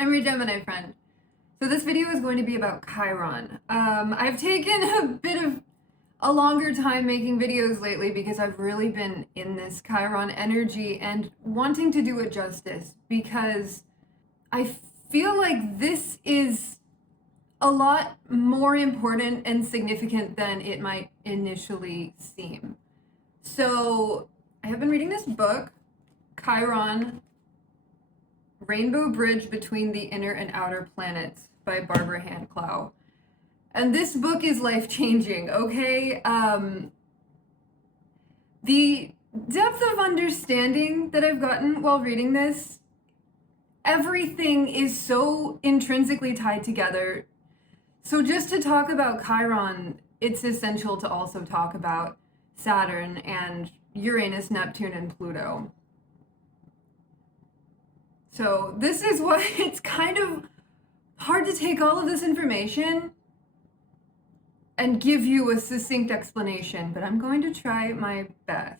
I'm your Gemini friend. So this video is going to be about Chiron. I've taken a bit of a longer time making videos lately because I've really been in this Chiron energy and wanting to do it justice, because I feel like this is a lot more important and significant than it might initially seem. So I have been reading this book, Chiron, Rainbow Bridge Between the Inner and Outer Planets by Barbara Hand Clow. And this book is life-changing, okay? The depth of understanding that I've gotten while reading this, everything is so intrinsically tied together. So just to talk about Chiron, it's essential to also talk about Saturn and Uranus, Neptune, and Pluto. So this is why it's kind of hard to take all of this information and give you a succinct explanation, but I'm going to try my best.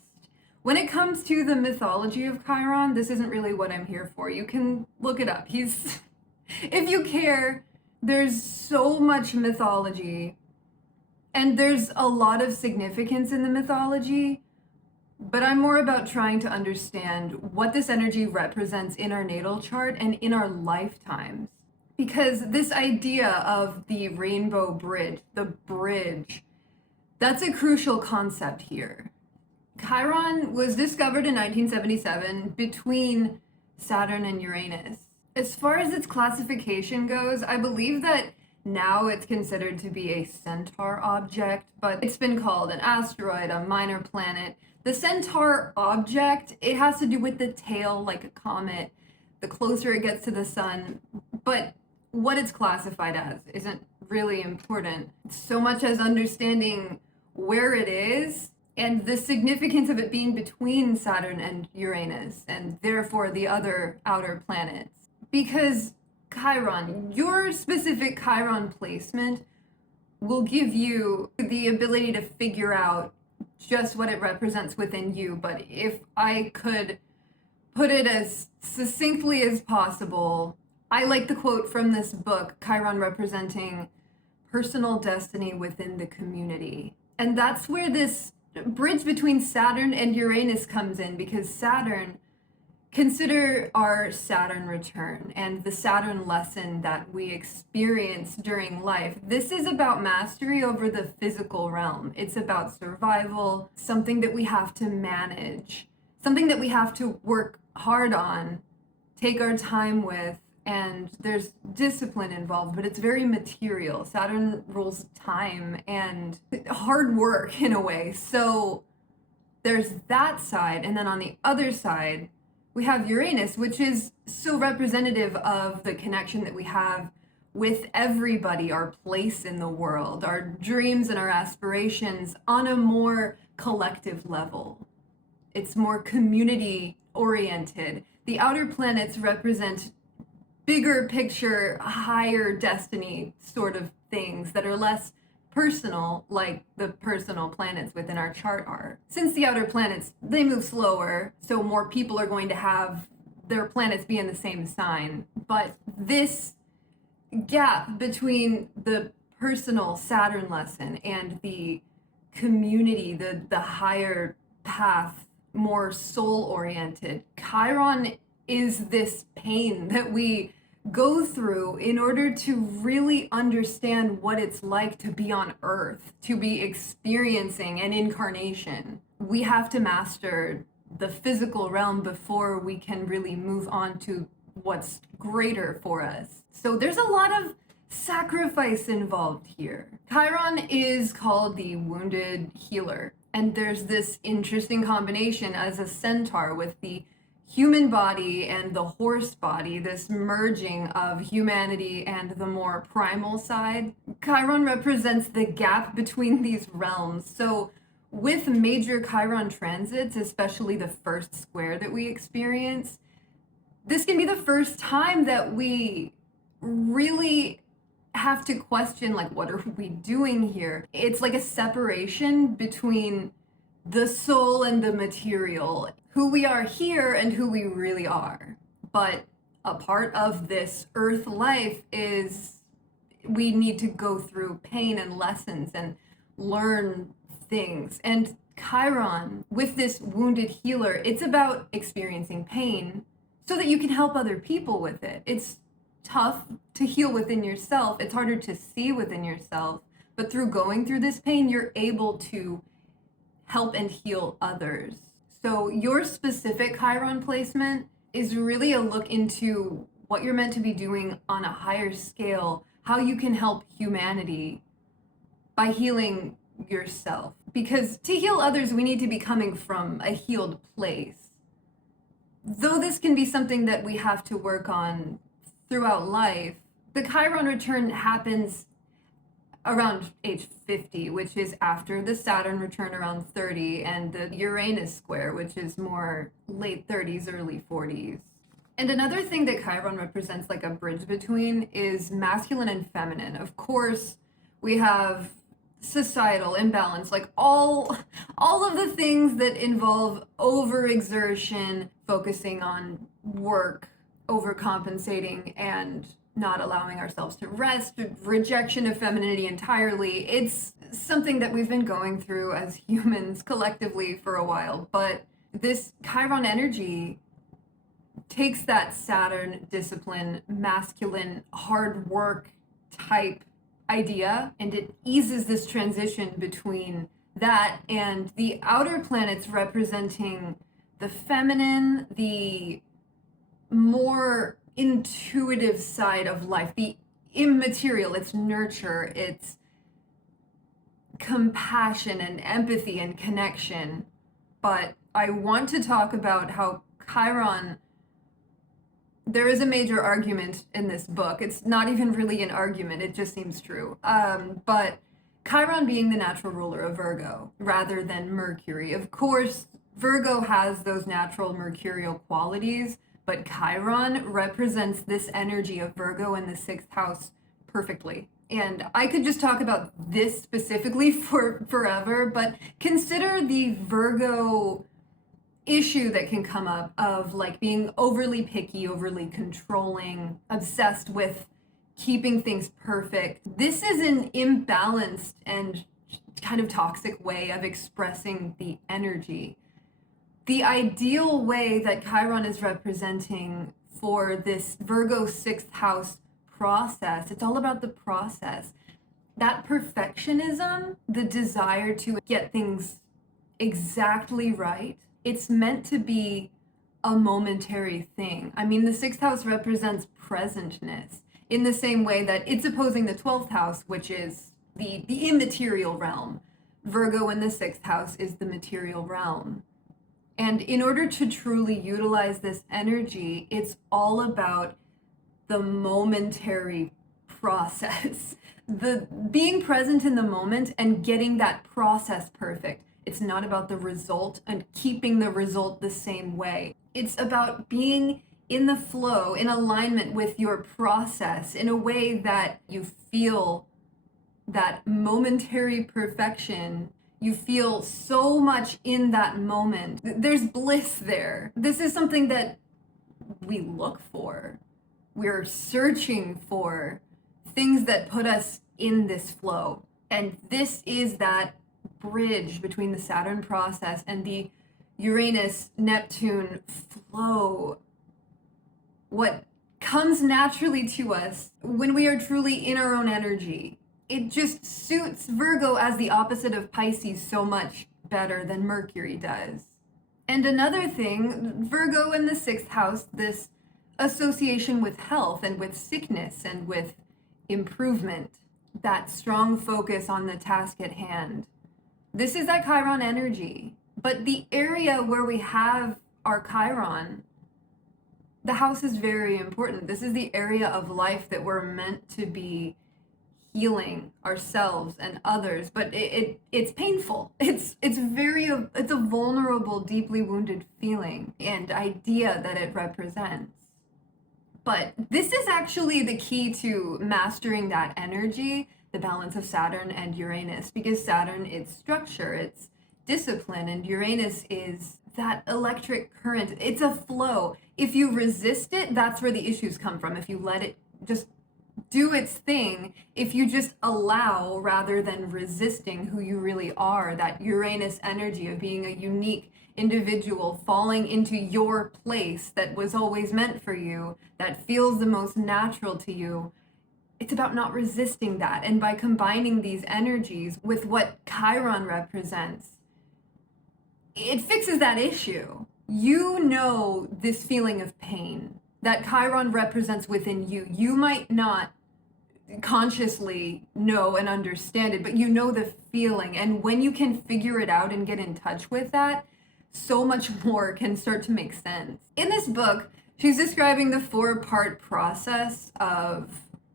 When it comes to the mythology of Chiron, this isn't really what I'm here for. You can look it up. If you care, there's so much mythology, and there's a lot of significance in the mythology, but I'm more about trying to understand what this energy represents in our natal chart and in our lifetimes. Because this idea of the rainbow bridge, the bridge, that's a crucial concept here. Chiron was discovered in 1977 between Saturn and Uranus. As far as its classification goes, I believe that now it's considered to be a centaur object, but it's been called an asteroid, a minor planet. The centaur object, it has to do with the tail, like a comet, the closer it gets to the sun, but what it's classified as isn't really important so much as understanding where it is and the significance of it being between Saturn and Uranus, and therefore the other outer planets. Because Chiron, your specific Chiron placement will give you the ability to figure out just what it represents within you. But if I could put it as succinctly as possible, I like the quote from this book, Chiron representing personal destiny within the community. And that's where this bridge between Saturn and Uranus comes in, because Saturn, consider our Saturn return and the Saturn lesson that we experience during life. This is about mastery over the physical realm. It's about survival, something that we have to manage, something that we have to work hard on, take our time with, and there's discipline involved, but it's very material. Saturn rules time and hard work in a way. So there's that side, and then on the other side, we have Uranus, which is so representative of the connection that we have with everybody, our place in the world, our dreams and our aspirations on a more collective level. It's more community oriented. The outer planets represent bigger picture, higher destiny sort of things that are less personal, like the personal planets within our chart are. Since the outer planets, they move slower, so more people are going to have their planets be in the same sign. But this gap between the personal Saturn lesson and the community, the higher path, more soul-oriented, Chiron is this pain that we go through in order to really understand what it's like to be on Earth, to be experiencing an incarnation. We have to master the physical realm before we can really move on to what's greater for us. So there's a lot of sacrifice involved here. Chiron is called the wounded healer, and there's this interesting combination as a centaur with the human body and the horse body, this merging of humanity and the more primal side. Chiron represents the gap between these realms. So with major Chiron transits, especially the first square that we experience, this can be the first time that we really have to question, like, what are we doing here? It's like a separation between the soul and the material, who we are here and who we really are. But a part of this earth life is we need to go through pain and lessons and learn things. And Chiron, with this wounded healer, it's about experiencing pain so that you can help other people with it. It's tough to heal within yourself. It's harder to see within yourself. But through going through this pain, you're able to help and heal others. So your specific Chiron placement is really a look into what you're meant to be doing on a higher scale, how you can help humanity by healing yourself. Because to heal others, we need to be coming from a healed place. Though this can be something that we have to work on throughout life, the Chiron return happens around age 50, which is after the Saturn return around 30, and the Uranus square, which is more late 30s, early 40s. And another thing that Chiron represents, like a bridge between, is masculine and feminine. Of course, we have societal imbalance, like all of the things that involve overexertion, focusing on work, overcompensating, and not allowing ourselves to rest, rejection of femininity entirely. It's something that we've been going through as humans collectively for a while, but this Chiron energy takes that Saturn discipline, masculine, hard work type idea, and it eases this transition between that and the outer planets representing the feminine, the more intuitive side of life, the immaterial. It's nurture, it's compassion and empathy and connection. But I want to talk about how Chiron, there is a major argument in this book. It's not even really an argument, it just seems true. But Chiron being the natural ruler of Virgo rather than Mercury. Of course, Virgo has those natural mercurial qualities, but Chiron represents this energy of Virgo in the 6th house perfectly. And I could just talk about this specifically for forever, but consider the Virgo issue that can come up of like being overly picky, overly controlling, obsessed with keeping things perfect. This is an imbalanced and kind of toxic way of expressing the energy. The ideal way that Chiron is representing for this Virgo 6th house process, it's all about the process. That perfectionism, the desire to get things exactly right, it's meant to be a momentary thing. I mean, the 6th house represents presentness in the same way that it's opposing the 12th house, which is the immaterial realm. Virgo in the 6th house is the material realm. And in order to truly utilize this energy, it's all about the momentary process, the being present in the moment and getting that process perfect. It's not about the result and keeping the result the same way. It's about being in the flow, in alignment with your process in a way that you feel that momentary perfection. You feel so much in that moment. There's bliss there. This is something that we look for. We're searching for things that put us in this flow. And this is that bridge between the Saturn process and the Uranus-Neptune flow. What comes naturally to us when we are truly in our own energy. It just suits Virgo as the opposite of Pisces so much better than Mercury does. And another thing, Virgo in the 6th house, this association with health and with sickness and with improvement, that strong focus on the task at hand. This is that Chiron energy. But the area where we have our Chiron, the house is very important. This is the area of life that we're meant to be healing ourselves and others, but it's painful. It's a vulnerable, deeply wounded feeling and idea that it represents. But this is actually the key to mastering that energy, the balance of Saturn and Uranus, because Saturn is structure, it's discipline, and Uranus is that electric current. It's a flow. If you resist it, that's where the issues come from. If you let it just do its thing, if you just allow rather than resisting who you really are, that Uranus energy of being a unique individual falling into your place that was always meant for you, that feels the most natural to you, it's about not resisting that. And by combining these energies with what Chiron represents, it fixes that issue. You know this feeling of pain that Chiron represents within you. You might not consciously know and understand it, but you know the feeling. And when you can figure it out and get in touch with that, so much more can start to make sense. In this book, she's describing the 4-part process of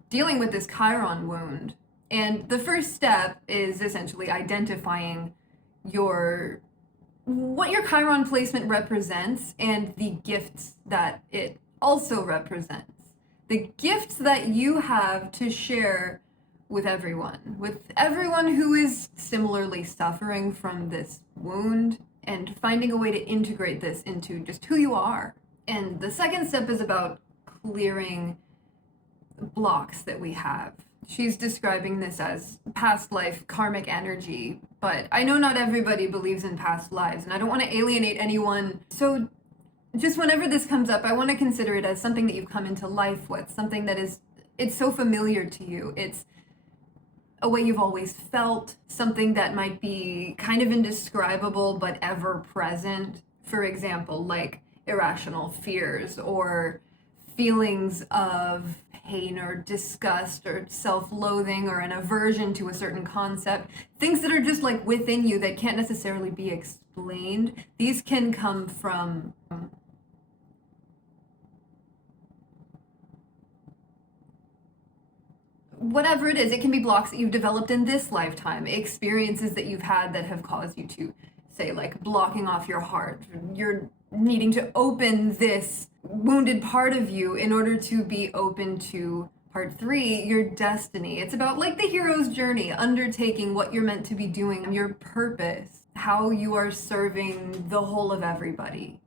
dealing with this Chiron wound. And the first step is essentially identifying what your Chiron placement represents and the gifts that it also represents. The gifts that you have to share with everyone who is similarly suffering from this wound, and finding a way to integrate this into just who you are. And the second step is about clearing blocks that we have. She's describing this as past life karmic energy, but I know not everybody believes in past lives, and I don't want to alienate anyone. So just whenever this comes up, I want to consider it as something that you've come into life with, something that it's so familiar to you. It's a way you've always felt, something that might be kind of indescribable but ever present. For example, like irrational fears or feelings of pain or disgust or self-loathing or an aversion to a certain concept, things that are just like within you that can't necessarily be explained. These can come from whatever it is. It can be blocks that you've developed in this lifetime, experiences that you've had that have caused you to, say, like blocking off your heart. You're needing to open this wounded part of you in order to be open to part 3, your destiny. It's about like the hero's journey, undertaking what you're meant to be doing, your purpose, how you are serving the whole of everybody.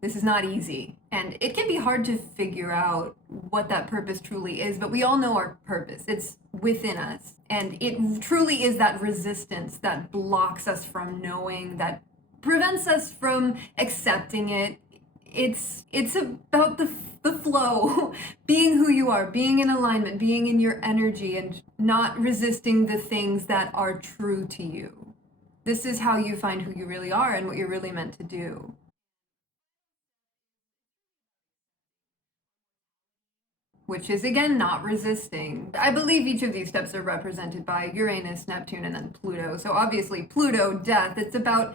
This is not easy, and it can be hard to figure out what that purpose truly is, but we all know our purpose. It's within us, and it truly is that resistance that blocks us from knowing, that prevents us from accepting it. It's about the flow, being who you are, being in alignment, being in your energy, and not resisting the things that are true to you. This is how you find who you really are and what you're really meant to do. Which is, again, not resisting. I believe each of these steps are represented by Uranus, Neptune, and then Pluto. So obviously Pluto, death, it's about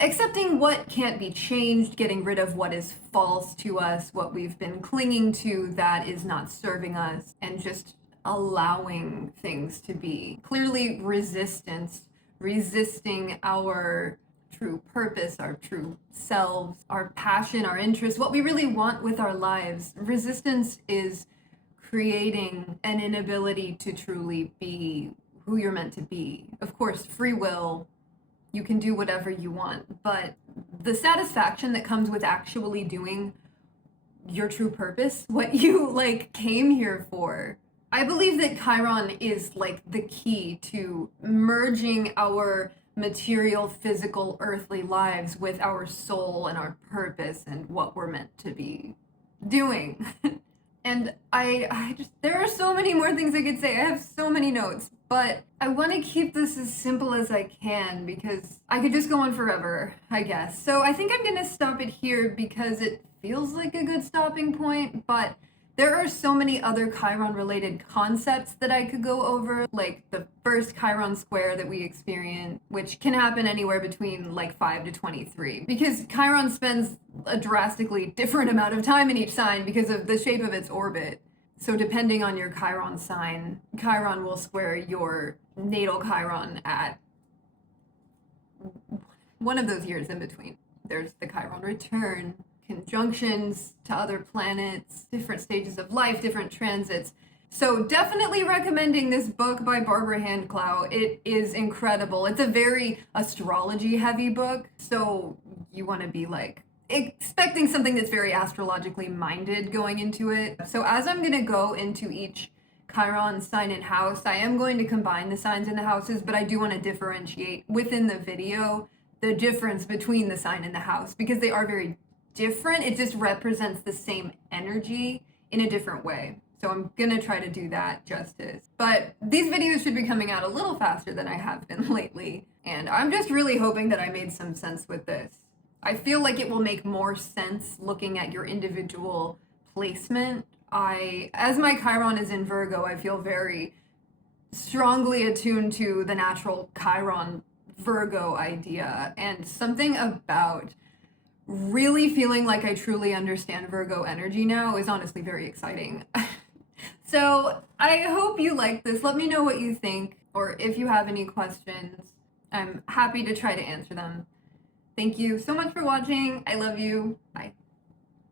accepting what can't be changed, getting rid of what is false to us, what we've been clinging to that is not serving us, and just allowing things to be. Clearly resistance, resisting our true purpose, our true selves, our passion, our interests, what we really want with our lives. Resistance is creating an inability to truly be who you're meant to be. Of course, free will, you can do whatever you want, but the satisfaction that comes with actually doing your true purpose, what you like came here for. I believe that Chiron is like the key to merging our material, physical, earthly lives with our soul and our purpose and what we're meant to be doing. And I just, there are so many more things I could say. I have so many notes, but I want to keep this as simple as I can because I could just go on forever, I guess. So I think I'm going to stop it here because it feels like a good stopping point, but there are so many other Chiron-related concepts that I could go over, like the first Chiron square that we experience, which can happen anywhere between like 5 to 23, because Chiron spends a drastically different amount of time in each sign because of the shape of its orbit. So depending on your Chiron sign, Chiron will square your natal Chiron at one of those years in between. There's the Chiron return, conjunctions to other planets, different stages of life, different transits. So definitely recommending this book by Barbara Hand Clow. It is incredible. It's a very astrology heavy book, so you want to be like expecting something that's very astrologically minded going into it. So as I'm going to go into each Chiron sign and house, I am going to combine the signs and the houses, but I do want to differentiate within the video the difference between the sign and the house, because they are very different. It just represents the same energy in a different way. So I'm gonna try to do that justice. But these videos should be coming out a little faster than I have been lately. And I'm just really hoping that I made some sense with this. I feel like it will make more sense looking at your individual placement. As my Chiron is in Virgo, I feel very strongly attuned to the natural Chiron Virgo idea, and something about really feeling like I truly understand Virgo energy now is honestly very exciting. So I hope you like this. Let me know what you think, or if you have any questions. I'm happy to try to answer them. Thank you so much for watching. I love you. Bye.